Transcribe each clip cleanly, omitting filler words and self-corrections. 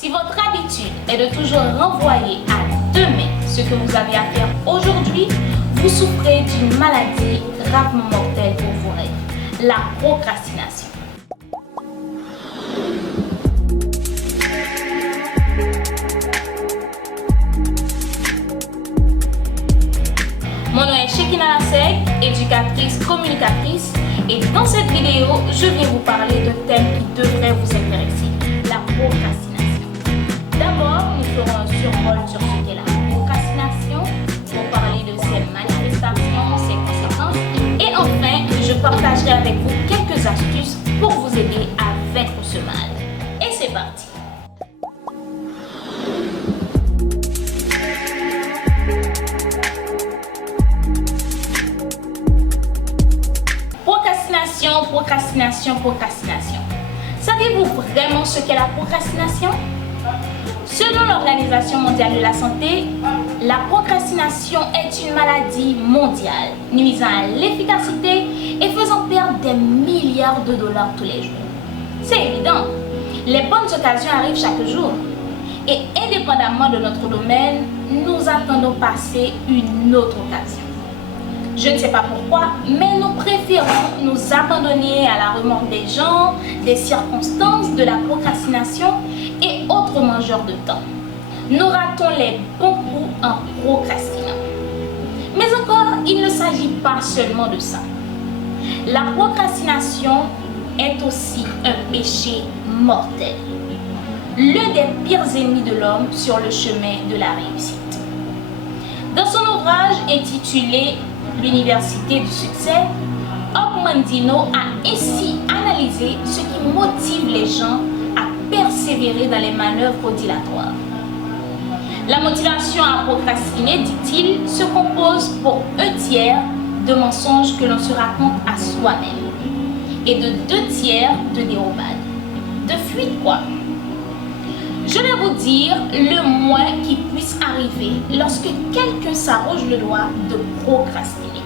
Si votre habitude est de toujours renvoyer à demain ce que vous avez à faire aujourd'hui, vous souffrez d'une maladie gravement mortelle pour vos rêves, la procrastination. Mon nom est Shekina Laseg, éducatrice communicatrice, et dans cette vidéo, je viens vous parler d'un thème qui devrait vous intéresser, la procrastination. D'abord, nous ferons un survol sur ce qu'est la procrastination, pour parler de ses manifestations, ses conséquences, et enfin, je partagerai avec vous quelques astuces pour vous aider à vaincre ce mal. Et c'est parti! Procrastination. Savez-vous vraiment ce qu'est la procrastination? Selon l'Organisation mondiale de la santé, la procrastination est une maladie mondiale nuisant à l'efficacité et faisant perdre des milliards de dollars tous les jours. C'est évident, les bonnes occasions arrivent chaque jour et indépendamment de notre domaine, nous attendons passer une autre occasion. Je ne sais pas pourquoi, mais nous préférons nous abandonner à la remorque des gens, des circonstances, de la procrastination et autres mangeurs de temps. Nous ratons les bons coups en procrastinant. Mais encore, il ne s'agit pas seulement de ça. La procrastination est aussi un péché mortel. L'un des pires ennemis de l'homme sur le chemin de la réussite. Dans son ouvrage intitulé L'Université du succès, Ogmandino a ainsi analysé ce qui motive les gens à persévérer dans les manœuvres dilatoires. La motivation à procrastiner, dit-il, se compose pour un tiers de mensonges que l'on se raconte à soi-même et de 2 tiers de dérobades, de fuite quoi. Je vais vous dire le moins qui puisse arriver lorsque quelqu'un s'arroge le droit de procrastiner.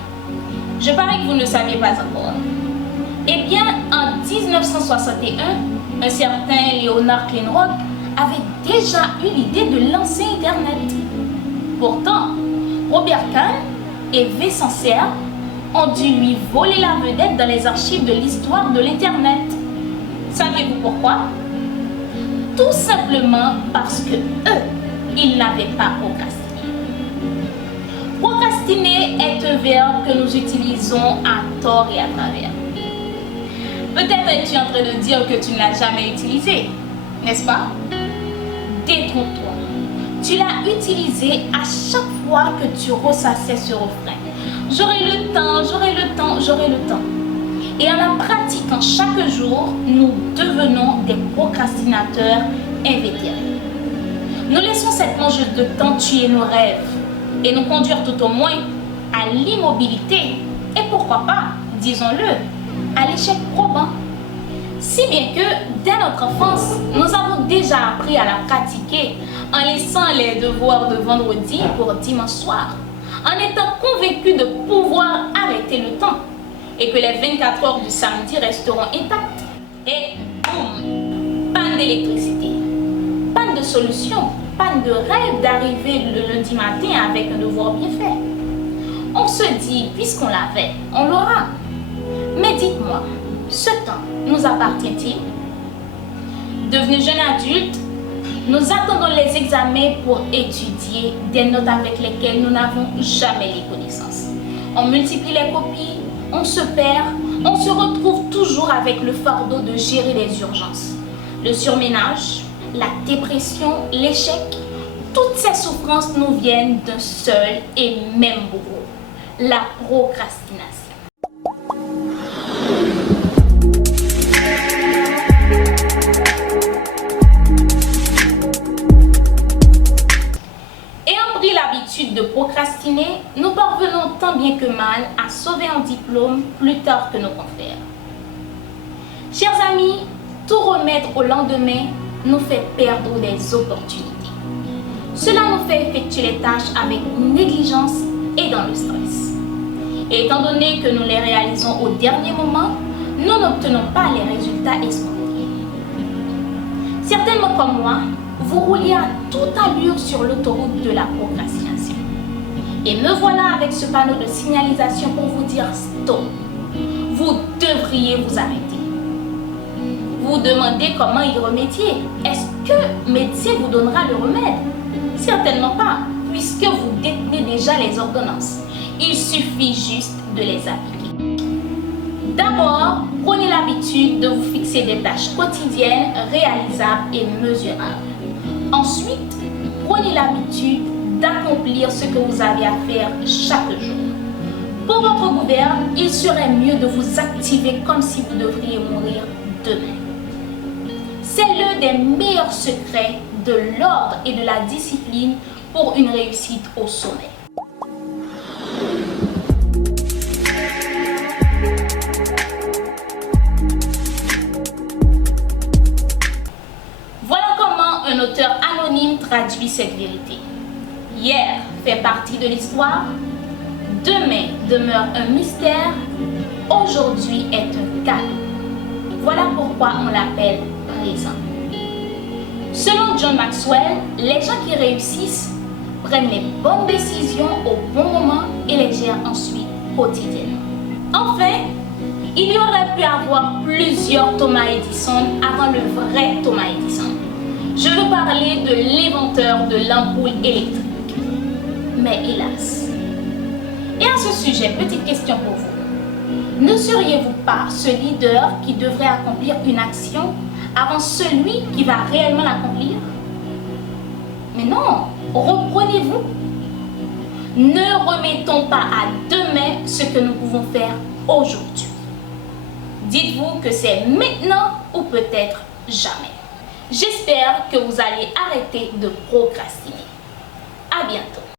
Je parie que vous ne le saviez pas encore. Eh bien, en 1961, un certain Leonard Kleinrock avait déjà eu l'idée de lancer Internet. Pourtant, Robert Kahn et V. Sancerre ont dû lui voler la vedette dans les archives de l'histoire de l'Internet. Savez-vous pourquoi? Tout simplement parce que eux, ils n'avaient pas procrastiné. Procrastiner est un verbe que nous utilisons à tort et à travers. Peut-être es-tu en train de dire que tu ne l'as jamais utilisé, n'est-ce pas? Détrompe-toi. Tu l'as utilisé à chaque fois que tu ressassais ce refrain. J'aurai le temps, j'aurai le temps, j'aurai le temps. Et en la pratiquant chaque jour, nous devenons des procrastinateurs invétérés. Nous laissons cette mangeuse de temps tuer nos rêves et nous conduire tout au moins à l'immobilité et pourquoi pas, disons-le, à l'échec probant. Si bien que dès notre enfance, nous avons déjà appris à la pratiquer en laissant les devoirs de vendredi pour dimanche soir, en étant convaincus de pouvoir arrêter le temps et que les 24 heures du samedi resteront intactes. Et boum, panne d'électricité, panne de solution, panne de rêve d'arriver le lundi matin avec un devoir bien fait. On se dit, puisqu'on l'avait, on l'aura. Mais dites-moi, ce temps nous appartient-il? Devenus jeunes adultes, nous attendons les examens pour étudier des notes avec lesquelles nous n'avons jamais les connaissances. On multiplie les copies, on se perd, on se retrouve toujours avec le fardeau de gérer les urgences. Le surménage, la dépression, l'échec, toutes ces souffrances nous viennent d'un seul et même bourreau, la procrastination. Ayant pris l'habitude de procrastiner, nous parvenons tant bien que mal à sauver un diplôme plus tard que nos confrères. Chers amis, tout remettre au lendemain nous fait perdre des opportunités. Cela nous fait effectuer les tâches avec négligence et dans le stress. Et étant donné que nous les réalisons au dernier moment, nous n'obtenons pas les résultats escomptés. Certainement comme moi, vous rouliez à toute allure sur l'autoroute de la procrastination. Et me voilà avec ce panneau de signalisation pour vous dire stop. Vous devriez vous arrêter. Vous demandez comment y remédier. Est-ce que médecin vous donnera le remède? Certainement pas, puisque vous détenez déjà les ordonnances. Il suffit juste de les appliquer. D'abord, prenez l'habitude de vous fixer des tâches quotidiennes, réalisables et mesurables. Ensuite, prenez l'habitude d'accomplir ce que vous avez à faire chaque jour. Pour votre gouverne, il serait mieux de vous activer comme si vous devriez mourir demain. C'est l'un des meilleurs secrets de l'ordre et de la discipline pour une réussite au sommet. Voilà comment un auteur anonyme traduit cette vérité. Hier fait partie de l'histoire, demain demeure un mystère, aujourd'hui est un cadeau. Voilà pourquoi on l'appelle présent. Selon John Maxwell, les gens qui réussissent prennent les bonnes décisions au bon moment et les gèrent ensuite quotidiennement. Enfin, il y aurait pu avoir plusieurs Thomas Edison avant le vrai Thomas Edison. Je veux parler de l'inventeur de l'ampoule électrique. Mais hélas. Et à ce sujet, petite question pour vous. Ne seriez-vous pas ce leader qui devrait accomplir une action avant celui qui va réellement l'accomplir? Mais non, reprenez-vous. Ne remettons pas à demain ce que nous pouvons faire aujourd'hui. Dites-vous que c'est maintenant ou peut-être jamais. J'espère que vous allez arrêter de procrastiner. À bientôt.